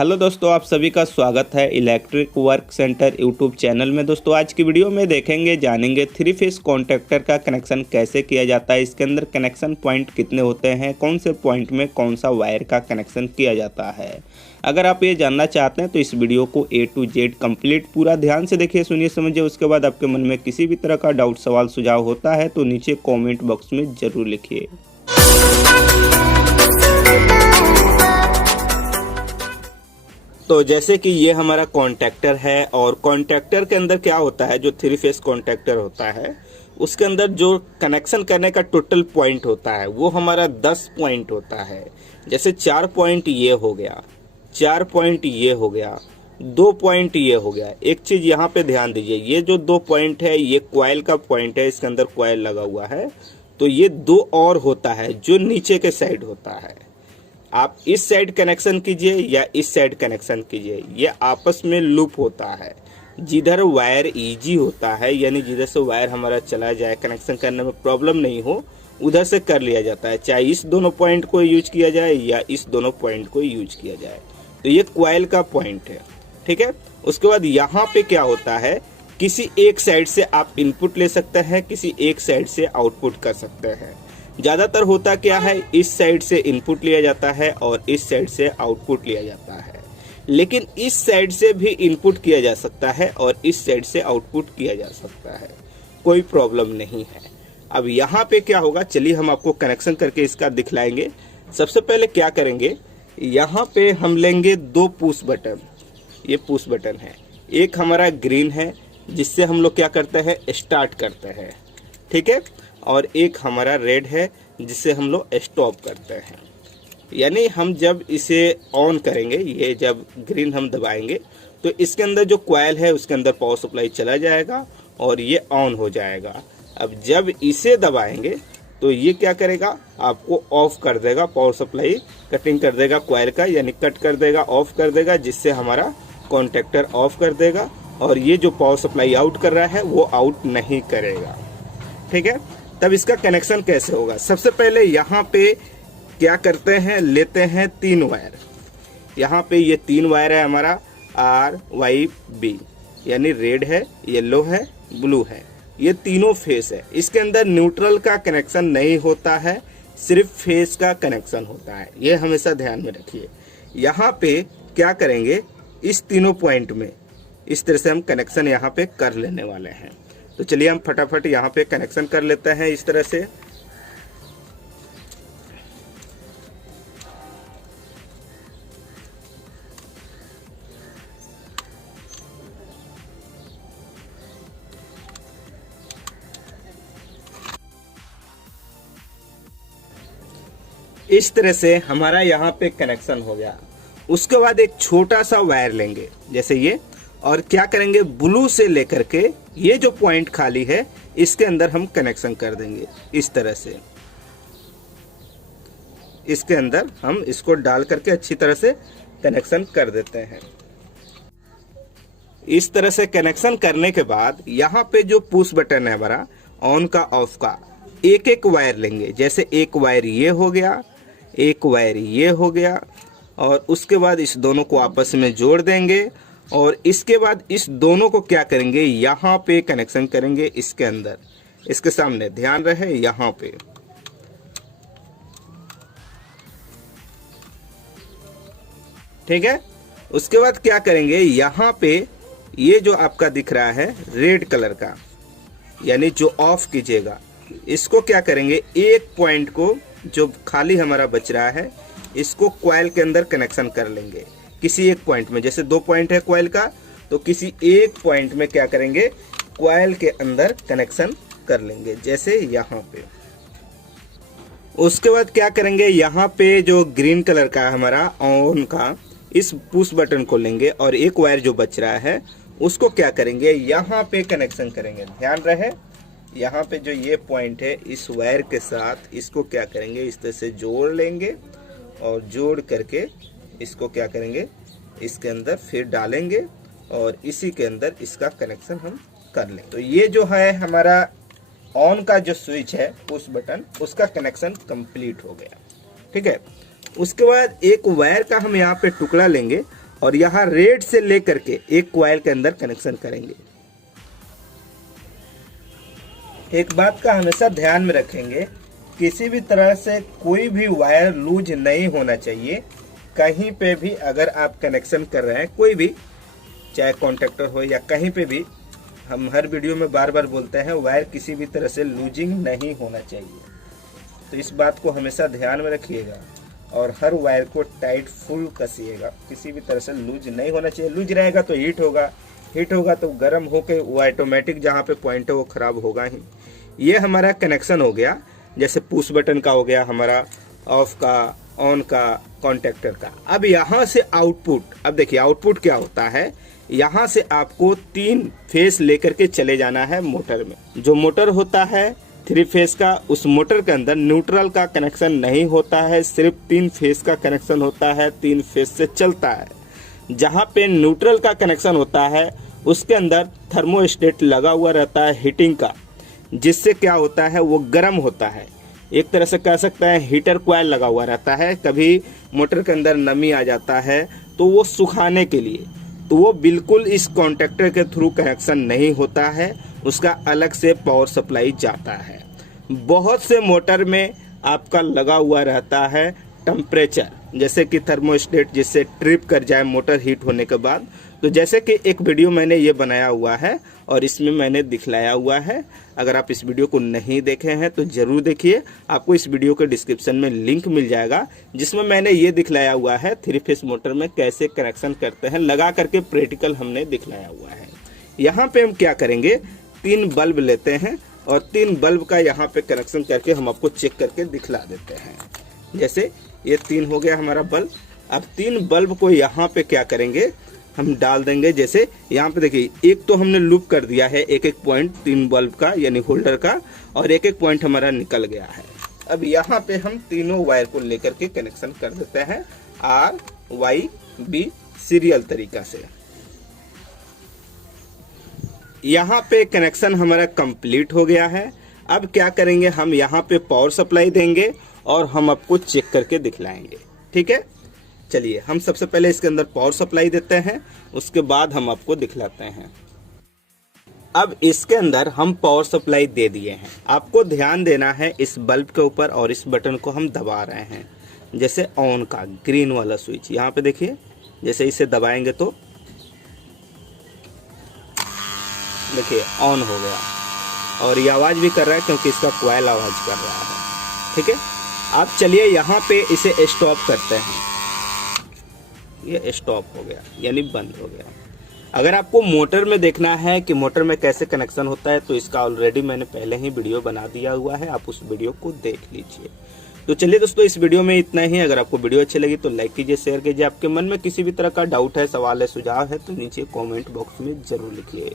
Hello दोस्तों, आप सभी का स्वागत है electric work centre YouTube channel में। दोस्तों आज की वीडियो में देखेंगे जानेंगे थ्री फेस कॉन्टैक्टर का कनेक्शन कैसे किया जाता है, इसके अंदर कनेक्शन पॉइंट कितने होते हैं, कौन से पॉइंट में कौन सा वायर का कनेक्शन किया जाता है। अगर आप ये जानना चाहते हैं तो इस वीडियो को A to Z कंप्लीट पूरा ध्यान से देखिए, सुनिए, समझिए। उसके बाद आपके मन में किसी भी तरह का डाउट सवाल सुझाव होता है तो नीचे कॉमेंट बॉक्स में ज़रूर लिखिए। तो जैसे कि ये हमारा कॉन्टैक्टर है और कॉन्टैक्टर के अंदर क्या होता है, जो थ्री फेस कॉन्टैक्टर होता है उसके अंदर जो कनेक्शन करने का टोटल पॉइंट होता है वो हमारा 10 पॉइंट होता है। जैसे 4 पॉइंट ये हो गया, 4 पॉइंट ये हो गया, 2 पॉइंट ये हो गया। एक चीज यहाँ पे ध्यान दीजिए, ये जो 2 पॉइंट है ये कॉइल का पॉइंट है, इसके अंदर कॉइल लगा हुआ है। तो ये 2 और होता है जो नीचे के साइड होता है। आप इस साइड कनेक्शन कीजिए या इस साइड कनेक्शन कीजिए, ये आपस में लूप होता है। जिधर वायर इजी होता है, यानी जिधर से वायर हमारा चला जाए, कनेक्शन करने में प्रॉब्लम नहीं हो, उधर से कर लिया जाता है। चाहे इस दोनों पॉइंट को यूज किया जाए या इस दोनों पॉइंट को यूज किया जाए। तो ये कॉइल का पॉइंट है, ठीक है। उसके बाद यहाँ पे क्या होता है, किसी एक साइड से आप इनपुट ले सकते हैं, किसी एक साइड से आउटपुट कर सकते हैं। ज़्यादातर होता क्या है, इस साइड से इनपुट लिया जाता है और इस साइड से आउटपुट लिया जाता है। लेकिन इस साइड से भी इनपुट किया जा सकता है और इस साइड से आउटपुट किया जा सकता है, कोई प्रॉब्लम नहीं है। अब यहाँ पे क्या होगा, चलिए हम आपको कनेक्शन करके इसका दिखलाएंगे। सबसे पहले क्या करेंगे, यहाँ पे हम लेंगे 2 पुश बटन। ये पुश बटन है, एक हमारा ग्रीन है जिससे हम लोग क्या करते हैं, स्टार्ट करते हैं, ठीक है, और एक हमारा रेड है जिससे हम लोग स्टॉप करते हैं। यानी हम जब इसे ऑन करेंगे, ये जब ग्रीन हम दबाएंगे तो इसके अंदर जो कॉइल है उसके अंदर पावर सप्लाई चला जाएगा और ये ऑन हो जाएगा। अब जब इसे दबाएंगे तो ये क्या करेगा, आपको ऑफ कर देगा, पावर सप्लाई कटिंग कर देगा कॉइल का, यानी कट कर देगा, ऑफ कर देगा, जिससे हमारा कॉन्टैक्टर ऑफ कर देगा और ये जो पावर सप्लाई आउट कर रहा है वो आउट नहीं करेगा, ठीक है। तब इसका कनेक्शन कैसे होगा, सबसे पहले यहाँ पे क्या करते हैं, लेते हैं 3 वायर। यहाँ पे ये 3 वायर है हमारा RYB, यानी रेड है, येलो है, ब्लू है, ये तीनों फेस है। इसके अंदर न्यूट्रल का कनेक्शन नहीं होता है, सिर्फ फेस का कनेक्शन होता है, ये हमेशा ध्यान में रखिए। यहाँ पे क्या करेंगे, इस तीनों पॉइंट में इस तरह से हम कनेक्शन यहाँ पे कर लेने वाले हैं। तो चलिए हम फटाफट यहाँ पे कनेक्शन कर लेते हैं इस तरह से। इस तरह से हमारा यहाँ पे कनेक्शन हो गया। उसके बाद एक छोटा सा वायर लेंगे जैसे ये, और क्या करेंगे, ब्लू से लेकर के ये जो पॉइंट खाली है इसके अंदर हम कनेक्शन कर देंगे। इस तरह से इसके अंदर हम इसको डाल करके अच्छी तरह से कनेक्शन कर देते हैं। इस तरह से कनेक्शन करने के बाद यहाँ पे जो पुश बटन है हमारा ऑन का ऑफ का, एक एक वायर लेंगे। जैसे एक वायर ये हो गया, एक वायर ये हो गया, और उसके बाद इस दोनों को आपस में जोड़ देंगे और इसके बाद इस दोनों को क्या करेंगे, यहाँ पे कनेक्शन करेंगे इसके अंदर, इसके सामने ध्यान रहे, यहाँ पे, ठीक है। उसके बाद क्या करेंगे, यहाँ पे ये जो आपका दिख रहा है रेड कलर का, यानी जो ऑफ कीजिएगा, इसको क्या करेंगे, एक पॉइंट को जो खाली हमारा बच रहा है इसको कॉइल के अंदर कनेक्शन कर लेंगे किसी एक पॉइंट में। जैसे 2 पॉइंट है कॉइल का, तो किसी एक पॉइंट में क्या करेंगे, कॉइल के अंदर कनेक्शन कर लेंगे, जैसे यहाँ पे। उसके बाद क्या करेंगे, यहाँ पे जो ग्रीन कलर का है हमारा ऑन का, इस पुश बटन को लेंगे और एक वायर जो बच रहा है उसको क्या करेंगे, यहाँ पे कनेक्शन करेंगे। ध्यान रहे, यहाँ पे जो ये पॉइंट है इस वायर के साथ इसको क्या करेंगे, इस तरह से जोड़ लेंगे और जोड़ करके इसको क्या करेंगे, इसके अंदर फिर डालेंगे और इसी के अंदर इसका कनेक्शन हम कर लेंगे। तो ये जो है हमारा ऑन का जो स्विच है पुश बटन, उसका कनेक्शन कंप्लीट हो गया, ठीक है। उसके बाद एक वायर का हम यहाँ पे टुकड़ा लेंगे और यहाँ रेड से लेकर के एक कॉइल के अंदर कनेक्शन करेंगे। एक बात का हमेशा ध्यान में रखेंगे, किसी भी तरह से कोई भी वायर लूज नहीं होना चाहिए। कहीं पे भी अगर आप कनेक्शन कर रहे हैं, कोई भी, चाहे कॉन्टैक्टर हो या कहीं पे भी, हम हर वीडियो में बार बार बोलते हैं वायर किसी भी तरह से लूजिंग नहीं होना चाहिए। तो इस बात को हमेशा ध्यान में रखिएगा और हर वायर को टाइट फुल कसिएगा। किसी भी तरह से लूज नहीं होना चाहिए। लूज रहेगा तो हीट होगा, हीट होगा तो गर्म होकर वो ऑटोमेटिक जहाँ पे पॉइंट है वो खराब होगा ही। ये हमारा कनेक्शन हो गया, जैसे पुश बटन का हो गया हमारा, ऑफ का, ऑन का, कॉन्टैक्टर का। अब यहाँ से आउटपुट, अब देखिए आउटपुट क्या होता है। यहाँ से आपको 3 फेस लेकर के चले जाना है मोटर में। जो मोटर होता है 3 फेस का, उस मोटर के अंदर न्यूट्रल का कनेक्शन नहीं होता है, सिर्फ 3 फेस का कनेक्शन होता है, 3 फेस से चलता है। जहाँ पे न्यूट्रल का कनेक्शन होता है उसके अंदर थर्मोस्टेट लगा हुआ रहता है हीटिंग का, जिससे क्या होता है वो गर्म होता है। एक तरह से कह सकते हैं हीटर कॉइल लगा हुआ रहता है। कभी मोटर के अंदर नमी आ जाता है तो वो सुखाने के लिए, तो वो बिल्कुल इस कॉन्टैक्टर के थ्रू कनेक्शन नहीं होता है, उसका अलग से पावर सप्लाई जाता है। बहुत से मोटर में आपका लगा हुआ रहता है टेम्परेचर, जैसे कि थर्मोस्टेट, जिससे ट्रिप कर जाए मोटर हीट होने के बाद। तो जैसे कि एक वीडियो मैंने ये बनाया हुआ है और इसमें मैंने दिखलाया हुआ है। अगर आप इस वीडियो को नहीं देखे हैं तो जरूर देखिए, आपको इस वीडियो के डिस्क्रिप्शन में लिंक मिल जाएगा, जिसमें मैंने ये दिखलाया हुआ है 3 फेस मोटर में कैसे कनेक्शन करते हैं, लगा करके प्रैक्टिकल हमने दिखलाया हुआ है। यहाँ पे हम क्या करेंगे, 3 बल्ब लेते हैं और 3 बल्ब का यहाँ पे कनेक्शन करके हम आपको चेक करके दिखला देते हैं। जैसे ये 3 हो गया हमारा बल्ब। अब 3 बल्ब को यहाँ पे क्या करेंगे, हम डाल देंगे। जैसे यहाँ पे देखिए, एक तो हमने लूप कर दिया है, एक पॉइंट 3 बल्ब का यानी होल्डर का, और एक पॉइंट हमारा निकल गया है। अब यहाँ पे हम तीनों वायर को लेकर के कनेक्शन कर देते हैं RYB सीरियल तरीका से। यहाँ पे कनेक्शन हमारा कंप्लीट हो गया है। अब क्या करेंगे, हम यहाँ पे पावर सप्लाई देंगे और हम आपको चेक करके दिखलाएंगे। ठीक है, चलिए हम सबसे पहले इसके अंदर पावर सप्लाई देते हैं, उसके बाद हम आपको दिखलाते हैं। अब इसके अंदर हम पावर सप्लाई दे दिए हैं। आपको ध्यान देना है इस बल्ब के ऊपर, और इस बटन को हम दबा रहे हैं, जैसे ऑन का ग्रीन वाला स्विच। यहाँ पे देखिए, जैसे इसे दबाएंगे तो देखिए ऑन हो गया, और ये आवाज भी कर रहा है क्योंकि इसका कॉइल आवाज कर रहा है। ठीक है, अब चलिए यहाँ पे इसे स्टॉप करते हैं। ये स्टॉप हो गया यानी बंद हो गया। अगर आपको मोटर में देखना है कि मोटर में कैसे कनेक्शन होता है, तो इसका ऑलरेडी मैंने पहले ही वीडियो बना दिया हुआ है, आप उस वीडियो को देख लीजिए। तो चलिए दोस्तों, इस वीडियो में इतना ही। अगर आपको वीडियो अच्छी लगी तो लाइक कीजिए, शेयर कीजिए। आपके मन में किसी भी तरह का डाउट है, सवाल है, सुझाव है तो नीचे कमेंट बॉक्स में जरूर लिखिए।